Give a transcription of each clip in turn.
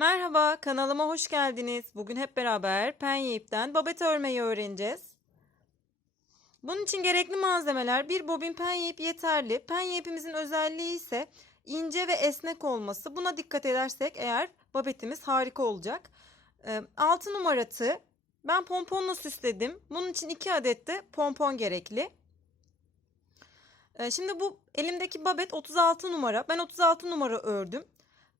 Merhaba, kanalıma hoş geldiniz. Bugün hep beraber penye ipten babet örmeyi öğreneceğiz. Bunun için gerekli malzemeler bir bobin penye ip yeterli. Penye ipimizin özelliği ise ince ve esnek olması. Buna dikkat edersek eğer babetimiz harika olacak. 6 numara tığ. Ben pomponla süsledim. Bunun için 2 adet de pompon gerekli. Ee, Şimdi bu elimdeki babet 36 numara. Ben 36 numara ördüm.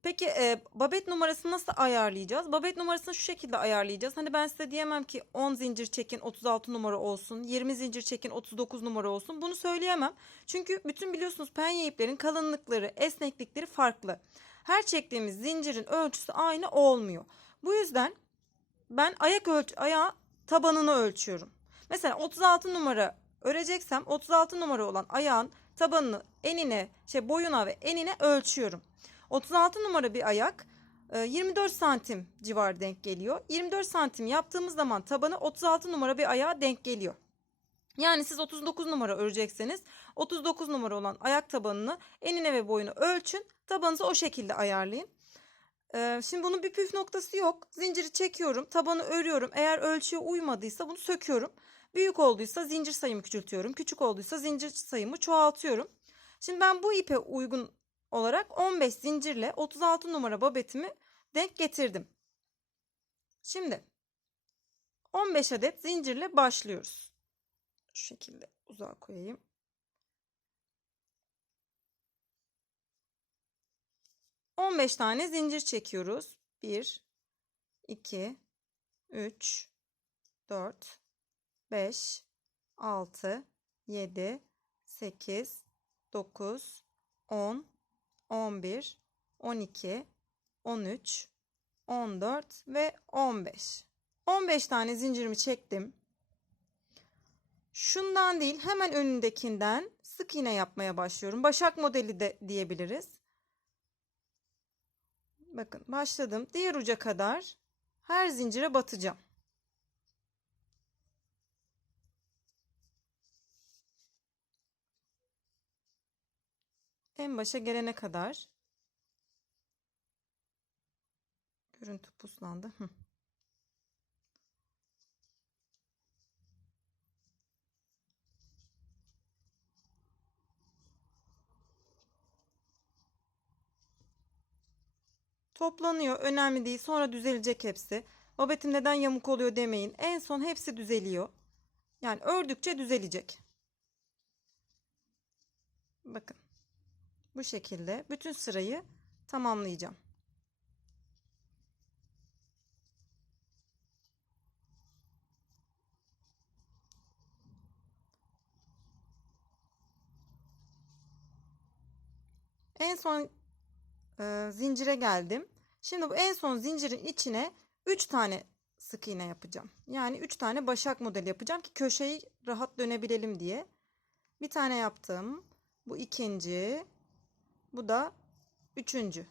Peki e, babet numarasını nasıl ayarlayacağız? Babet numarasını şu şekilde ayarlayacağız. Hani ben size diyemem ki 10 zincir çekin 36 numara olsun, 20 zincir çekin 39 numara olsun. Bunu söyleyemem. Çünkü bütün biliyorsunuz penye iplerin kalınlıkları, esneklikleri farklı. Her çektiğimiz zincirin ölçüsü aynı olmuyor. Bu yüzden ben ayak ölç ayağı tabanını ölçüyorum. Mesela 36 numara öreceksem 36 numara olan ayağın tabanını enine, şey boyuna ve enine ölçüyorum. 36 numara bir ayak e, 24 santim civarı denk geliyor. 24 santim yaptığımız zaman tabanı 36 numara bir ayağa denk geliyor. Yani siz 39 numara örecekseniz 39 numara olan ayak tabanını enine ve boyunu ölçün. Tabanınızı o şekilde ayarlayın. Ee, şimdi bunun bir püf noktası yok. Zinciri çekiyorum, tabanı örüyorum. Eğer ölçüye uymadıysa bunu söküyorum. Büyük olduysa zincir sayımı küçültüyorum. Küçük olduysa zincir sayımı çoğaltıyorum. Şimdi ben bu ipe uygun olarak 15 zincirle 36 numara babetimi denk getirdim. Şimdi 15 adet zincirle başlıyoruz. Şu şekilde uzağa koyayım. On beş tane zincir çekiyoruz. Bir, iki, üç, dört, beş, altı, yedi, sekiz, dokuz, on, 11, 12, 13, 14 ve 15. 15 tane zincirimi çektim. Şundan değil hemen önündekinden sık iğne yapmaya başlıyorum. Başak modeli de diyebiliriz. Bakın başladım. Diğer uca kadar her zincire batacağım. En başa gelene kadar görüntü puslandı. Hı. Toplanıyor. Önemli değil. Sonra düzelecek hepsi. Babetim neden yamuk oluyor demeyin. En son hepsi düzeliyor. Yani ördükçe düzelecek. Bakın. Bu şekilde bütün sırayı tamamlayacağım. En son e, zincire geldim. Şimdi bu en son zincirin içine 3 tane sık iğne yapacağım. Yani 3 tane başak modeli yapacağım ki köşeyi rahat dönebilelim diye. Bir tane yaptım. Bu ikinci. Bu da üçüncü.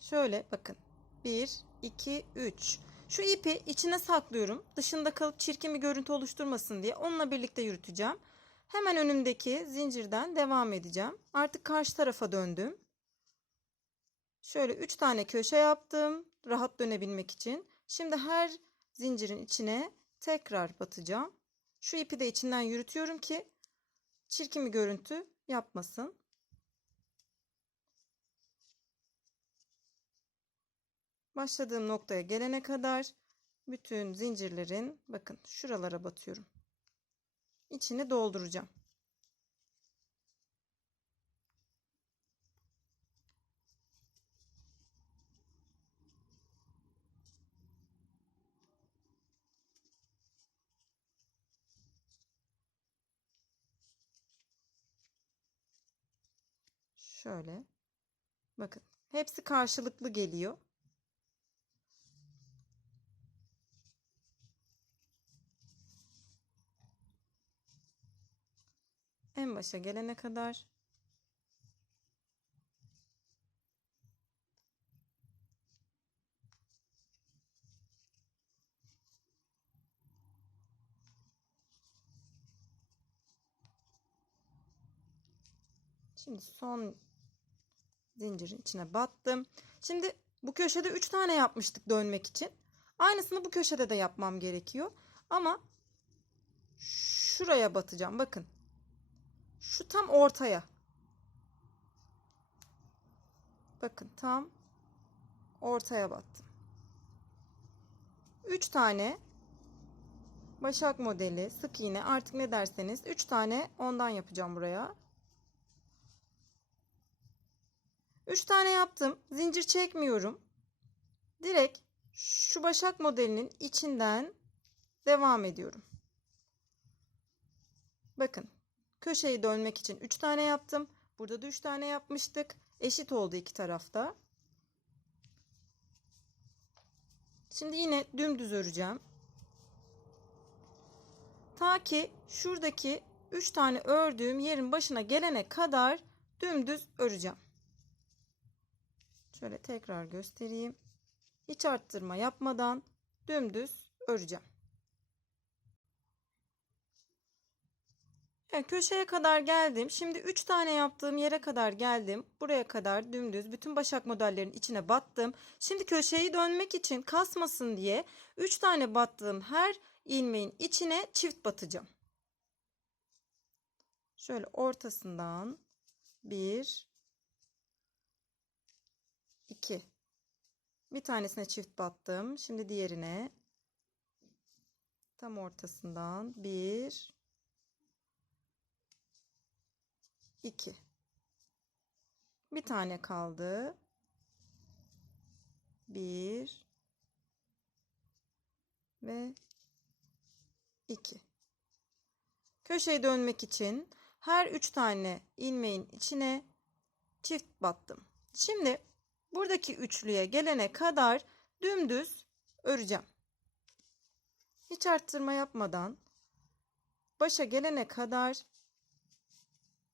Şöyle bakın. 1, 2, 3. Şu ipi içine saklıyorum. Dışında kalıp çirkin bir görüntü oluşturmasın diye. Onunla birlikte yürüteceğim. Hemen önümdeki zincirden devam edeceğim. Artık karşı tarafa döndüm. Şöyle 3 tane köşe yaptım. Rahat dönebilmek için. Şimdi her zincirin içine tekrar batacağım. Şu ipi de içinden yürütüyorum ki çirkin bir görüntü yapmasın. Başladığım noktaya gelene kadar bütün zincirlerin bakın şuralara batıyorum. İçini dolduracağım. Şöyle. Bakın. Hepsi karşılıklı geliyor. En başa gelene kadar Şimdi son Zincirin içine battım. Şimdi bu köşede 3 tane yapmıştık dönmek için. Aynısını bu köşede de yapmam gerekiyor. Ama şuraya batacağım. Bakın. Şu tam ortaya. Bakın tam ortaya battım. 3 tane başak modeli, sık iğne artık ne derseniz 3 tane ondan yapacağım buraya. 3 tane yaptım. Zincir çekmiyorum. Direkt şu başak modelinin içinden devam ediyorum. Bakın köşeyi dönmek için 3 tane yaptım. Burada da 3 tane yapmıştık. Eşit oldu iki tarafta. Şimdi yine dümdüz öreceğim. Ta ki şuradaki 3 tane ördüğüm yerin başına gelene kadar dümdüz öreceğim. Şöyle tekrar göstereyim. Hiç arttırma yapmadan dümdüz öreceğim. Evet, köşeye kadar geldim. Şimdi 3 tane yaptığım yere kadar geldim. Buraya kadar dümdüz bütün başak modellerin içine battım. Şimdi köşeyi dönmek için kasmasın diye 3 tane battığım her ilmeğin içine çift batacağım. Şöyle ortasından 1 2 bir tanesine çift battım. Şimdi diğerine. Tam ortasından. 1 2 bir tane kaldı. 1 ve 2 köşeyi dönmek için her 3 tane ilmeğin içine çift battım. Şimdi buradaki üçlüye gelene kadar dümdüz öreceğim. Hiç arttırma yapmadan başa gelene kadar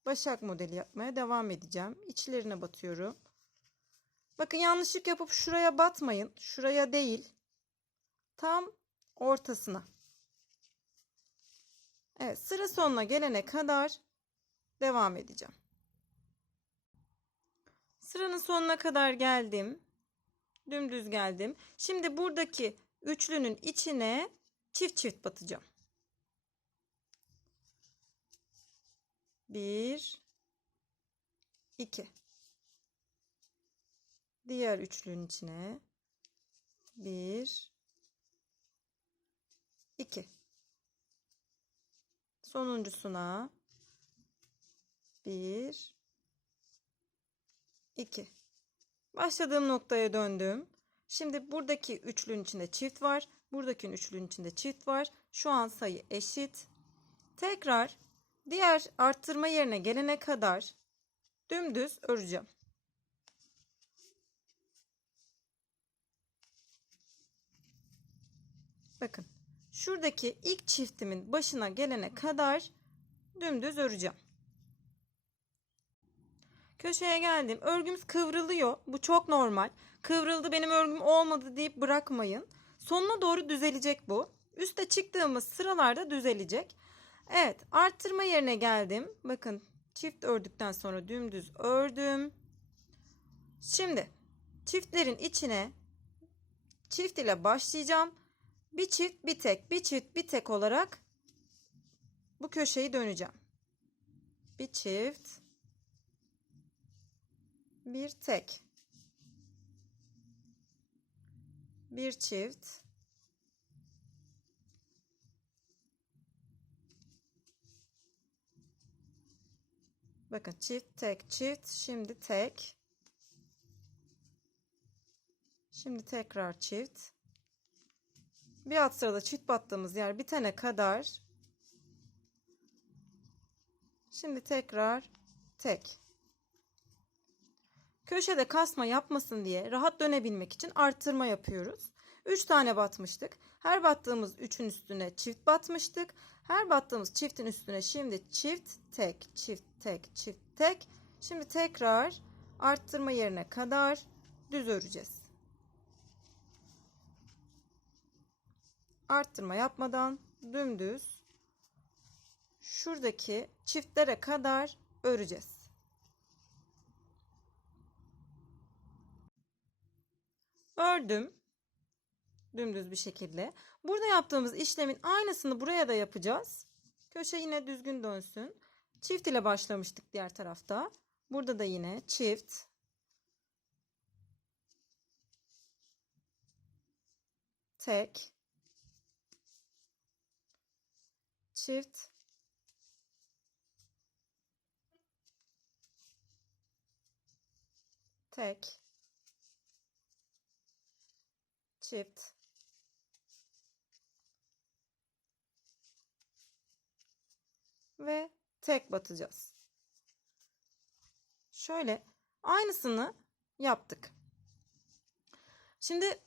başak modeli yapmaya devam edeceğim. İçlerine batıyorum. Bakın yanlışlık yapıp şuraya batmayın. Şuraya değil. Tam ortasına. Evet sıra sonuna gelene kadar devam edeceğim. Sıranın sonuna kadar geldim. Dümdüz geldim. Şimdi buradaki üçlünün içine çift çift batacağım. Bir, iki. Diğer üçlünün içine bir, iki. Sonuncusuna bir, 2. Başladığım noktaya döndüm. Şimdi buradaki üçlünün içinde çift var. Buradaki üçlünün içinde çift var. Şu an sayı eşit. Tekrar diğer arttırma yerine gelene kadar dümdüz öreceğim. Bakın şuradaki ilk çiftimin başına gelene kadar dümdüz öreceğim. Köşeye geldim. Örgümüz kıvrılıyor. Bu çok normal. Kıvrıldı benim örgüm olmadı deyip bırakmayın. Sonuna doğru düzelecek bu. Üste çıktığımız sıralarda düzelecek. Evet arttırma yerine geldim. Bakın çift ördükten sonra dümdüz ördüm. Şimdi çiftlerin içine çift ile başlayacağım. Bir çift bir tek bir çift bir tek olarak bu köşeyi döneceğim. Bir çift bir tek. Bir çift. Bakın çift tek çift şimdi tek. Şimdi tekrar çift. Bir alt sırada çift battığımız yer bitene kadar. Şimdi tekrar tek Köşede kasma yapmasın diye rahat dönebilmek için arttırma yapıyoruz. 3 tane batmıştık. Her battığımız 3'ün üstüne çift batmıştık. Her battığımız çiftin üstüne şimdi çift tek çift tek çift tek. Şimdi tekrar arttırma yerine kadar düz öreceğiz. Arttırma yapmadan dümdüz şuradaki çiftlere kadar öreceğiz. Ördüm. Dümdüz bir şekilde. Burada yaptığımız işlemin aynısını buraya da yapacağız. Köşe yine düzgün dönsün. Çift ile başlamıştık diğer tarafta. Burada da yine çift. Tek. Çift. Tek. Çift. Ve tek batacağız. Şöyle aynısını yaptık. Şimdi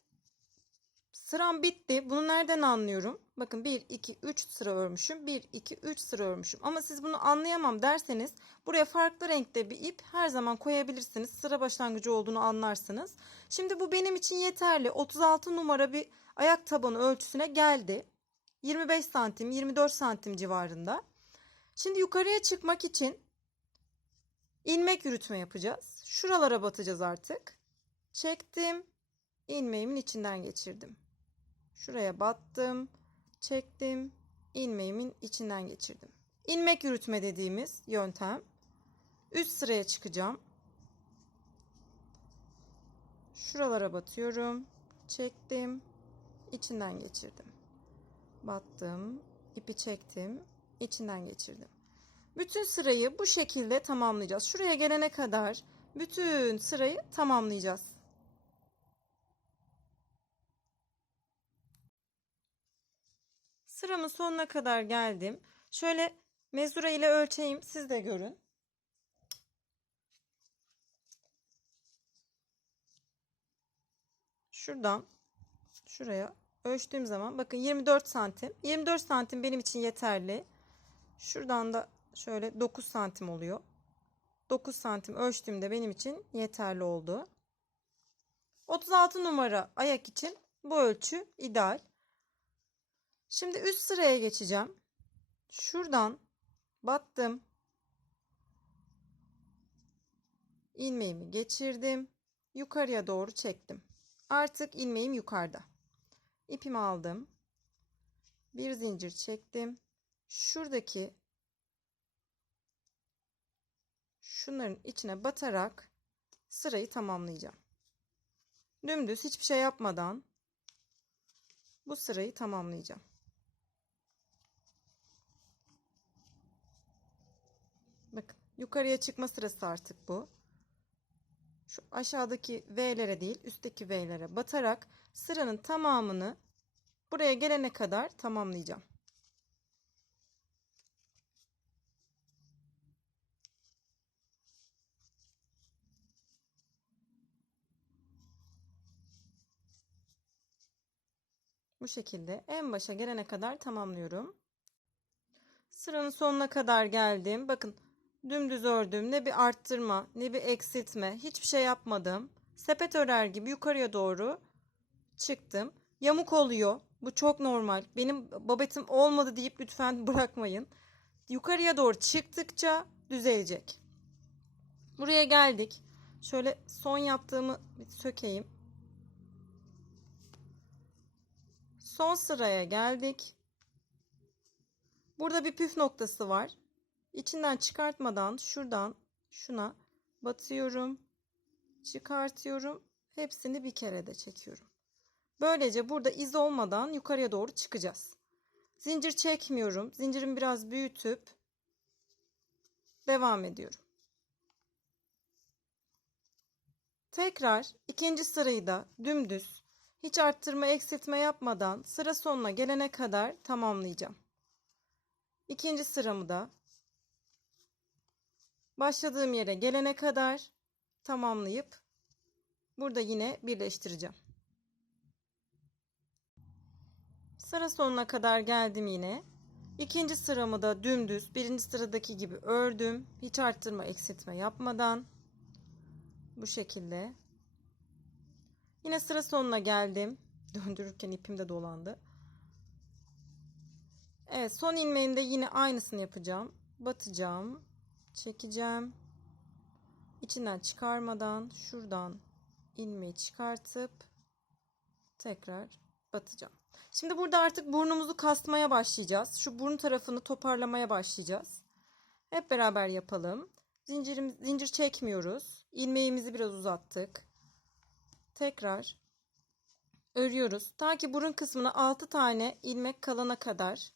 sıram bitti. Bunu nereden anlıyorum? Bakın 1, 2, 3 sıra örmüşüm. 1, 2, 3 sıra örmüşüm. Ama siz bunu anlayamam derseniz buraya farklı renkte bir ip her zaman koyabilirsiniz. Sıra başlangıcı olduğunu anlarsınız. Şimdi bu benim için yeterli. 36 numara bir ayak tabanı ölçüsüne geldi. 25 santim, 24 santim civarında. Şimdi yukarıya çıkmak için ilmek yürütme yapacağız. Şuralara batacağız artık. Çektim. ilmeğimin içinden geçirdim. Şuraya battım. Çektim. ilmeğimin içinden geçirdim. İlmek yürütme dediğimiz yöntem. Üst sıraya çıkacağım. Şuralara batıyorum. Çektim. içinden geçirdim. Battım. ipi çektim. içinden geçirdim. Bütün sırayı bu şekilde tamamlayacağız. Şuraya gelene kadar bütün sırayı tamamlayacağız. Sıramın sonuna kadar geldim. Şöyle mezura ile ölçeyim. Siz de görün. Şuradan şuraya ölçtüğüm zaman bakın 24 santim. 24 santim benim için yeterli. Şuradan da şöyle 9 santim oluyor. 9 santim ölçtüğümde benim için yeterli oldu. 36 numara ayak için bu ölçü ideal. Şimdi üst sıraya geçeceğim. Şuradan battım. ilmeğimi geçirdim. Yukarıya doğru çektim. Artık ilmeğim yukarıda. İpimi aldım. Bir zincir çektim. Şuradaki şunların içine batarak sırayı tamamlayacağım. Dümdüz hiçbir şey yapmadan bu sırayı tamamlayacağım. Bakın yukarıya çıkma sırası artık bu. Şu aşağıdaki V'lere değil üstteki V'lere batarak sıranın tamamını buraya gelene kadar tamamlayacağım. Bu şekilde en başa gelene kadar tamamlıyorum. Sıranın sonuna kadar geldim. Bakın dümdüz ördüm. Ne bir arttırma ne bir eksiltme. Hiçbir şey yapmadım. Sepet örer gibi yukarıya doğru çıktım. Yamuk oluyor. Bu çok normal. Benim babetim olmadı deyip lütfen bırakmayın. Yukarıya doğru çıktıkça düzelecek. Buraya geldik. Şöyle son yaptığımı bir sökeyim. Son sıraya geldik. Burada bir püf noktası var. İçinden çıkartmadan şuradan şuna batıyorum. Çıkartıyorum. Hepsini bir kere de çekiyorum. Böylece burada iz olmadan yukarıya doğru çıkacağız. Zincir çekmiyorum. Zincirimi biraz büyütüp devam ediyorum. Tekrar ikinci sırayı da dümdüz hiç arttırma eksiltme yapmadan sıra sonuna gelene kadar tamamlayacağım. İkinci sıramı da başladığım yere gelene kadar tamamlayıp burada yine birleştireceğim. Sıra sonuna kadar geldim yine. İkinci sıramı da dümdüz birinci sıradaki gibi ördüm. Hiç arttırma eksiltme yapmadan. Bu şekilde. Yine sıra sonuna geldim. Döndürürken ipim de dolandı. Evet son ilmeğinde yine aynısını yapacağım. Batacağım. Çekeceğim. İçinden çıkarmadan şuradan ilmeği çıkartıp tekrar batacağım. Şimdi burada artık burnumuzu kasmaya başlayacağız. Şu burun tarafını toparlamaya başlayacağız. Hep beraber yapalım. Zincirimiz, zincir çekmiyoruz. İlmeğimizi biraz uzattık. Tekrar örüyoruz. Ta ki burun kısmına 6 tane ilmek kalana kadar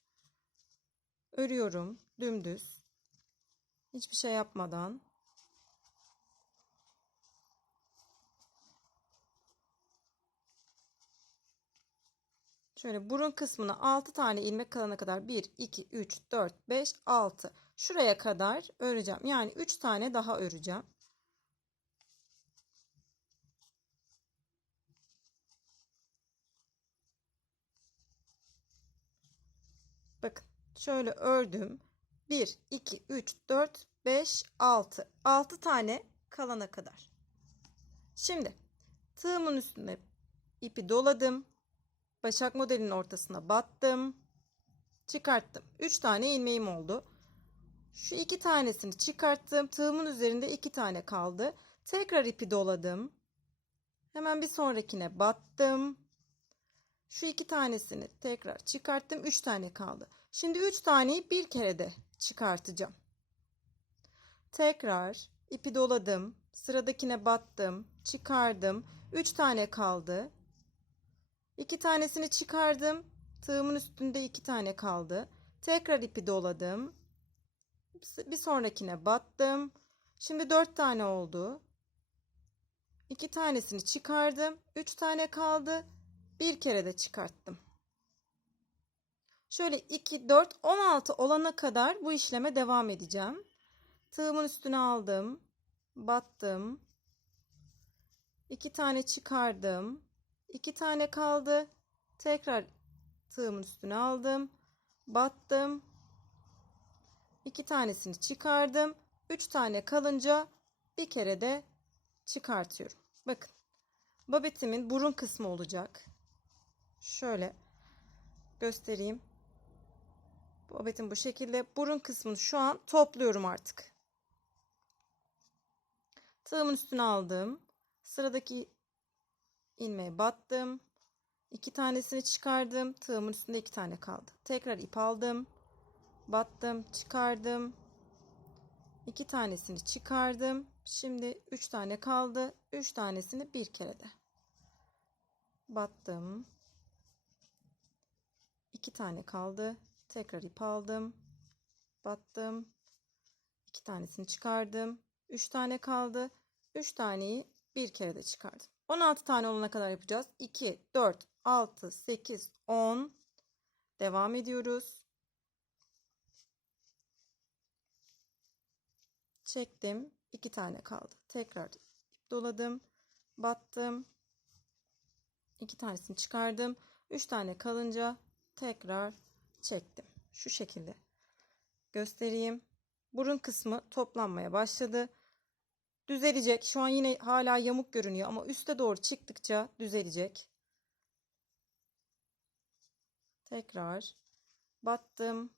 örüyorum. Dümdüz. Hiçbir şey yapmadan. Şöyle burun kısmına 6 tane ilmek kalana kadar 1, 2, 3, 4, 5, 6. Şuraya kadar öreceğim. Yani 3 tane daha öreceğim. Bakın şöyle ördüm. 1, 2, 3, 4, 5, 6. 6 tane kalana kadar. Şimdi tığımın üstüne ipi doladım. Başak modelinin ortasına battım. Çıkarttım. 3 tane ilmeğim oldu. Şu iki tanesini çıkarttım. Tığımın üzerinde iki tane kaldı. Tekrar ipi doladım. Hemen bir sonrakine battım. Şu iki tanesini tekrar çıkarttım. 3 tane kaldı. Şimdi 3 taneyi bir kere de çıkartacağım. Tekrar ipi doladım. Sıradakine battım. Çıkardım. 3 tane kaldı. İki tanesini çıkardım. Tığımın üstünde iki tane kaldı. Tekrar ipi doladım. Bir sonrakine battım. Şimdi dört tane oldu. İki tanesini çıkardım. Üç tane kaldı. Bir kere de çıkarttım. Şöyle 2, 4, 16 olana kadar bu işleme devam edeceğim. Tığımın üstüne aldım. Battım. İki tane çıkardım. İki tane kaldı. Tekrar tığımın üstüne aldım. Battım. İki tanesini çıkardım. Üç tane kalınca bir kere de çıkartıyorum. Bakın. Babetimin burun kısmı olacak. Şöyle göstereyim. Babetim bu şekilde. Burun kısmını şu an topluyorum artık. Tığımın üstüne aldım. Sıradaki ilmeğe battım. İki tanesini çıkardım. Tığımın üstünde iki tane kaldı. Tekrar ip aldım. Battım, çıkardım. İki tanesini çıkardım. Şimdi üç tane kaldı. Üç tanesini bir kere de. Battım. İki tane kaldı. Tekrar ip aldım. Battım. İki tanesini çıkardım. Üç tane kaldı. Üç taneyi bir kere de çıkardım. 16 tane olana kadar yapacağız. 2, 4, 6, 8, 10. Devam ediyoruz. Çektim. 2 tane kaldı. Tekrar ip doladım. Battım. 2 tanesini çıkardım. 3 tane kalınca tekrar çektim. Şu şekilde göstereyim. Burun kısmı toplanmaya başladı düzelecek. Şu an yine hala yamuk görünüyor ama üste doğru çıktıkça düzelecek. Tekrar battım.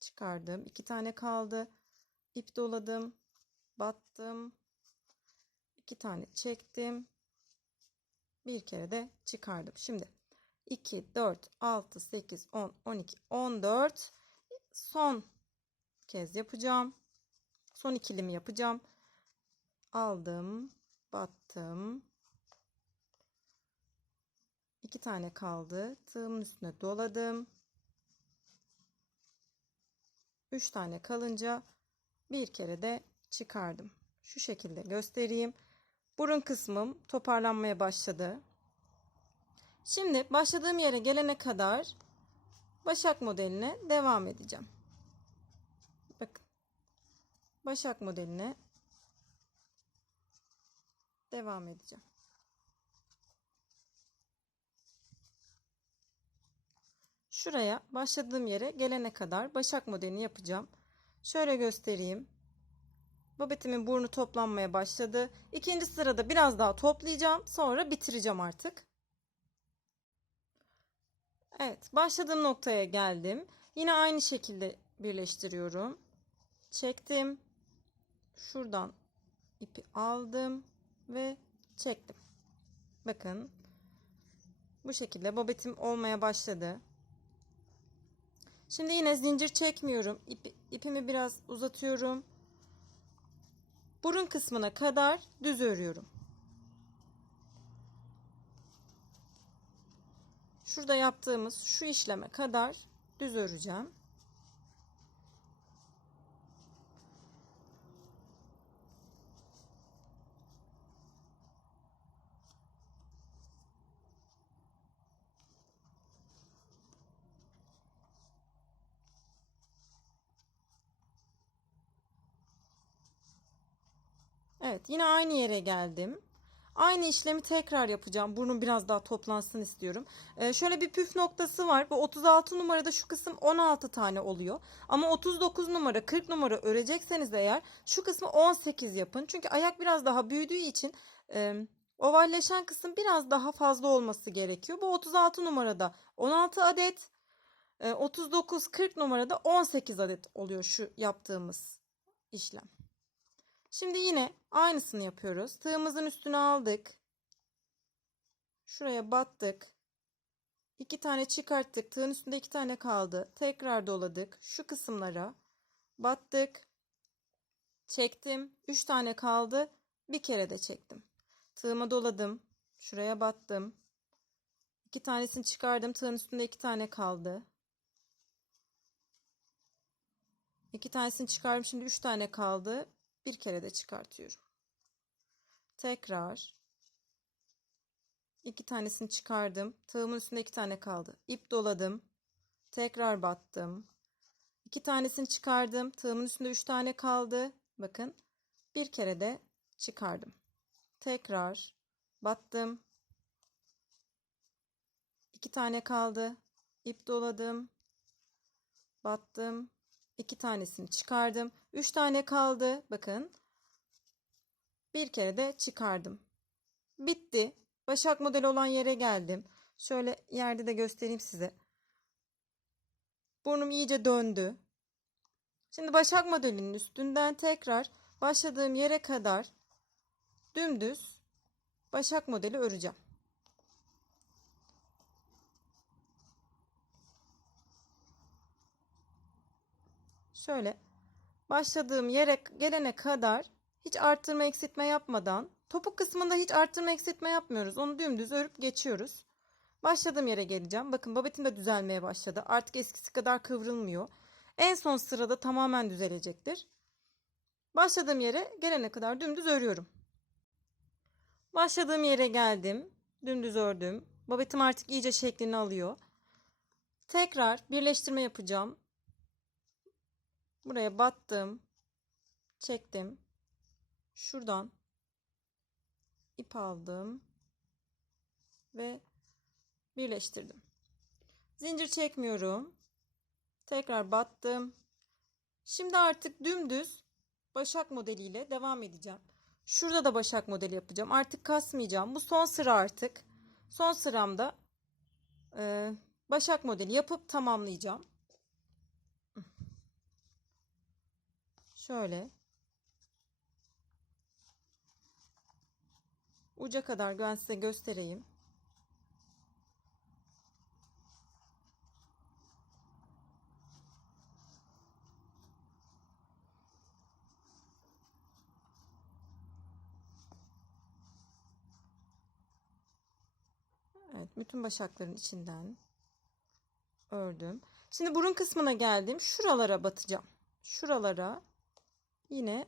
Çıkardım. iki tane kaldı. İp doladım. Battım. iki tane çektim. Bir kere de çıkardım. Şimdi 2, 4, 6, 8, 10, 12, 14 son kez yapacağım. Son ikilimi yapacağım. Aldım. Battım. İki tane kaldı. Tığımın üstüne doladım. Üç tane kalınca bir kere de çıkardım. Şu şekilde göstereyim. Burun kısmım toparlanmaya başladı. Şimdi başladığım yere gelene kadar başak modeline devam edeceğim. Başak modeline devam edeceğim. Şuraya başladığım yere gelene kadar başak modelini yapacağım. Şöyle göstereyim. Babetimin burnu toplanmaya başladı. İkinci sırada biraz daha toplayacağım. Sonra bitireceğim artık. Evet başladığım noktaya geldim. Yine aynı şekilde birleştiriyorum. Çektim şuradan ipi aldım ve çektim. Bakın Bu şekilde bobetim olmaya başladı. Şimdi yine zincir çekmiyorum. İp, ipimi biraz uzatıyorum. Burun kısmına kadar düz örüyorum. Şurada yaptığımız şu işleme kadar düz öreceğim. Evet yine aynı yere geldim. Aynı işlemi tekrar yapacağım. Burnum biraz daha toplansın istiyorum. Ee, şöyle bir püf noktası var. Bu 36 numarada şu kısım 16 tane oluyor. Ama 39 numara 40 numara örecekseniz eğer şu kısmı 18 yapın. Çünkü ayak biraz daha büyüdüğü için e, ovalleşen kısım biraz daha fazla olması gerekiyor. Bu 36 numarada 16 adet. e, 39-40 numarada 18 adet oluyor şu yaptığımız işlem. Şimdi yine aynısını yapıyoruz. Tığımızın üstüne aldık. Şuraya battık. İki tane çıkarttık. Tığın üstünde iki tane kaldı. Tekrar doladık. Şu kısımlara battık. Çektim. Üç tane kaldı. Bir kere de çektim. Tığıma doladım. Şuraya battım. İki tanesini çıkardım. Tığın üstünde iki tane kaldı. İki tanesini çıkardım. Şimdi üç tane kaldı. Bir kere de çıkartıyorum. Tekrar iki tanesini çıkardım. Tığımın üstünde iki tane kaldı. İp doladım. Tekrar battım. İki tanesini çıkardım. Tığımın üstünde üç tane kaldı. Bakın. Bir kere de çıkardım. Tekrar battım. İki tane kaldı. İp doladım. Battım. İki tanesini çıkardım. Üç tane kaldı. Bakın. Bir kere de çıkardım. Bitti. Başak modeli olan yere geldim. Şöyle yerde de göstereyim size. Burnum iyice döndü. Şimdi başak modelinin üstünden tekrar başladığım yere kadar dümdüz başak modeli öreceğim. Şöyle başladığım yere gelene kadar hiç arttırma eksiltme yapmadan topuk kısmında hiç arttırma eksiltme yapmıyoruz. Onu dümdüz örüp geçiyoruz. Başladığım yere geleceğim. Bakın babetim de düzelmeye başladı. Artık eskisi kadar kıvrılmıyor. En son sırada tamamen düzelecektir. Başladığım yere gelene kadar dümdüz örüyorum. Başladığım yere geldim. Dümdüz ördüm. Babetim artık iyice şeklini alıyor. Tekrar birleştirme yapacağım. Buraya battım. Çektim. Şuradan ip aldım ve birleştirdim. Zincir çekmiyorum. Tekrar battım. Şimdi artık dümdüz başak modeliyle devam edeceğim. Şurada da başak modeli yapacağım. Artık kasmayacağım. Bu son sıra artık. Son sıramda başak modeli yapıp tamamlayacağım. Şöyle uca kadar ben size göstereyim. Evet, bütün başakların içinden ördüm. Şimdi burun kısmına geldim. Şuralara batacağım. Şuralara yine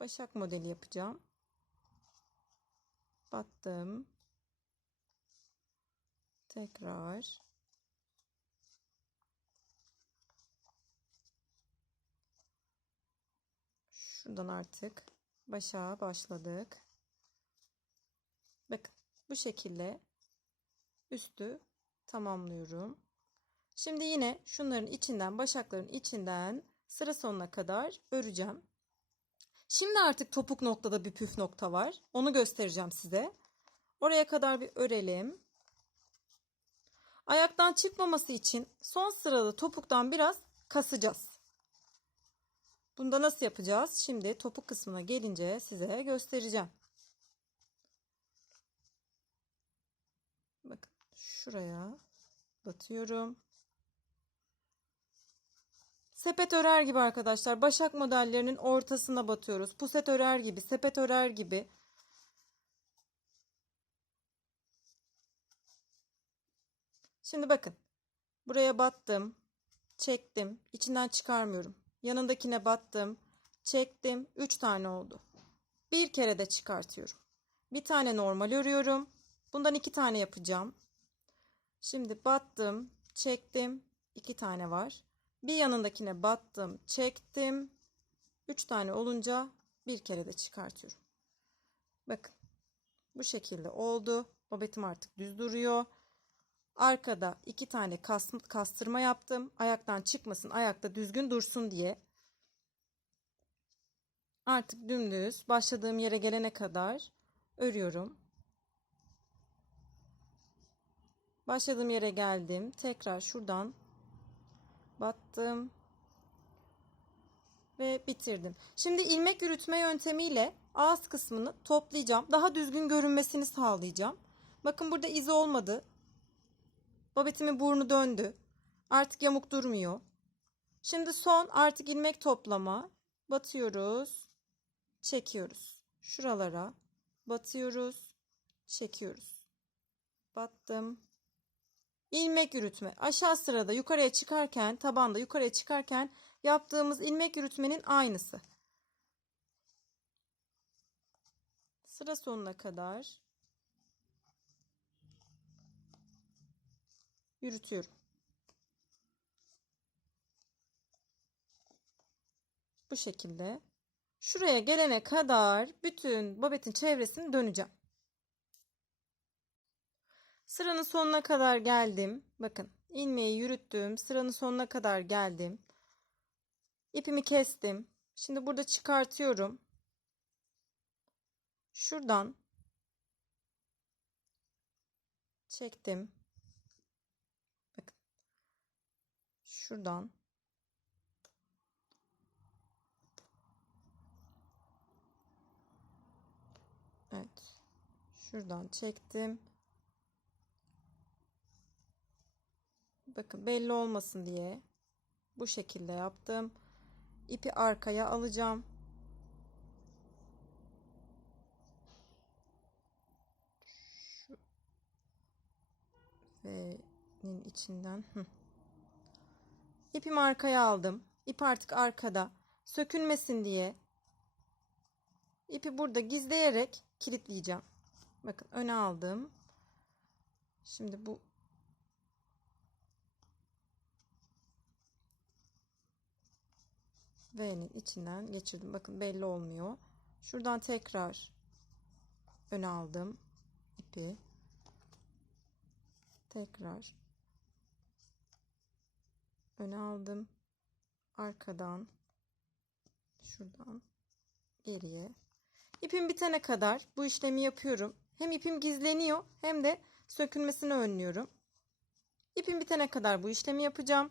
başak modeli yapacağım. Battım. Tekrar. Şuradan artık başa başladık. Bakın bu şekilde üstü tamamlıyorum. Şimdi yine şunların içinden başakların içinden sıra sonuna kadar öreceğim. Şimdi artık topuk noktada bir püf nokta var. Onu göstereceğim size. Oraya kadar bir örelim. Ayaktan çıkmaması için son sırada topuktan biraz kasacağız. Bunda nasıl yapacağız? Şimdi topuk kısmına gelince size göstereceğim. Bakın. şuraya batıyorum. Sepet örer gibi arkadaşlar. Başak modellerinin ortasına batıyoruz. Puset örer gibi, sepet örer gibi. Şimdi bakın. Buraya battım. Çektim. içinden çıkarmıyorum. Yanındakine battım. Çektim. 3 tane oldu. Bir kere de çıkartıyorum. Bir tane normal örüyorum. Bundan iki tane yapacağım. Şimdi battım. Çektim. 2 tane var. Bir yanındakine battım. Çektim. 3 tane olunca bir kere de çıkartıyorum. Bakın. Bu şekilde oldu. Babetim artık düz duruyor. Arkada iki tane kas, kastırma yaptım. Ayaktan çıkmasın, ayakta düzgün dursun diye. Artık dümdüz başladığım yere gelene kadar örüyorum. Başladığım yere geldim. Tekrar şuradan battım ve bitirdim. Şimdi ilmek yürütme yöntemiyle ağız kısmını toplayacağım. Daha düzgün görünmesini sağlayacağım. Bakın burada iz olmadı. Babetimin burnu döndü. Artık yamuk durmuyor. Şimdi son artık ilmek toplama. Batıyoruz. Çekiyoruz. Şuralara batıyoruz. Çekiyoruz. Battım. İlmek yürütme. Aşağı sırada yukarıya çıkarken, tabanda yukarıya çıkarken yaptığımız ilmek yürütmenin aynısı. Sıra sonuna kadar yürütüyorum. Bu şekilde. Şuraya gelene kadar bütün babetin çevresini döneceğim. Sıranın sonuna kadar geldim. Bakın ilmeği yürüttüm. Sıranın sonuna kadar geldim. İpimi kestim. Şimdi burada çıkartıyorum. Şuradan çektim. Bakın. Şuradan Evet. Şuradan çektim. Bakın belli olmasın diye bu şekilde yaptım. İpi arkaya alacağım. Şu V'nin içinden. Hı. İpimi arkaya aldım. İp artık arkada. Sökülmesin diye ipi burada gizleyerek kilitleyeceğim. Bakın öne aldım. Şimdi bu V'nin içinden geçirdim. Bakın belli olmuyor. Şuradan tekrar öne aldım ipi. Tekrar öne aldım. Arkadan şuradan geriye. İpim bitene kadar bu işlemi yapıyorum. Hem ipim gizleniyor hem de sökülmesini önlüyorum. İpim bitene kadar bu işlemi yapacağım.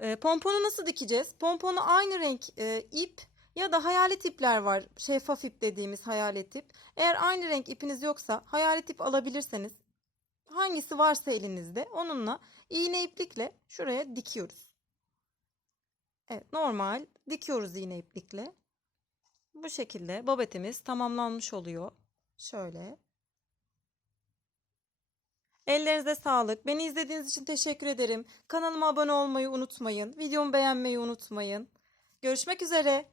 E, pomponu nasıl dikeceğiz? Pomponu aynı renk e, ip ya da hayalet ipler var. Şeffaf ip dediğimiz hayalet ip. Eğer aynı renk ipiniz yoksa hayalet ip alabilirseniz hangisi varsa elinizde onunla iğne iplikle şuraya dikiyoruz. Evet normal dikiyoruz iğne iplikle. Bu şekilde babetimiz tamamlanmış oluyor. Şöyle. Ellerinize sağlık. Beni izlediğiniz için teşekkür ederim. Kanalıma abone olmayı unutmayın. Videomu beğenmeyi unutmayın. Görüşmek üzere.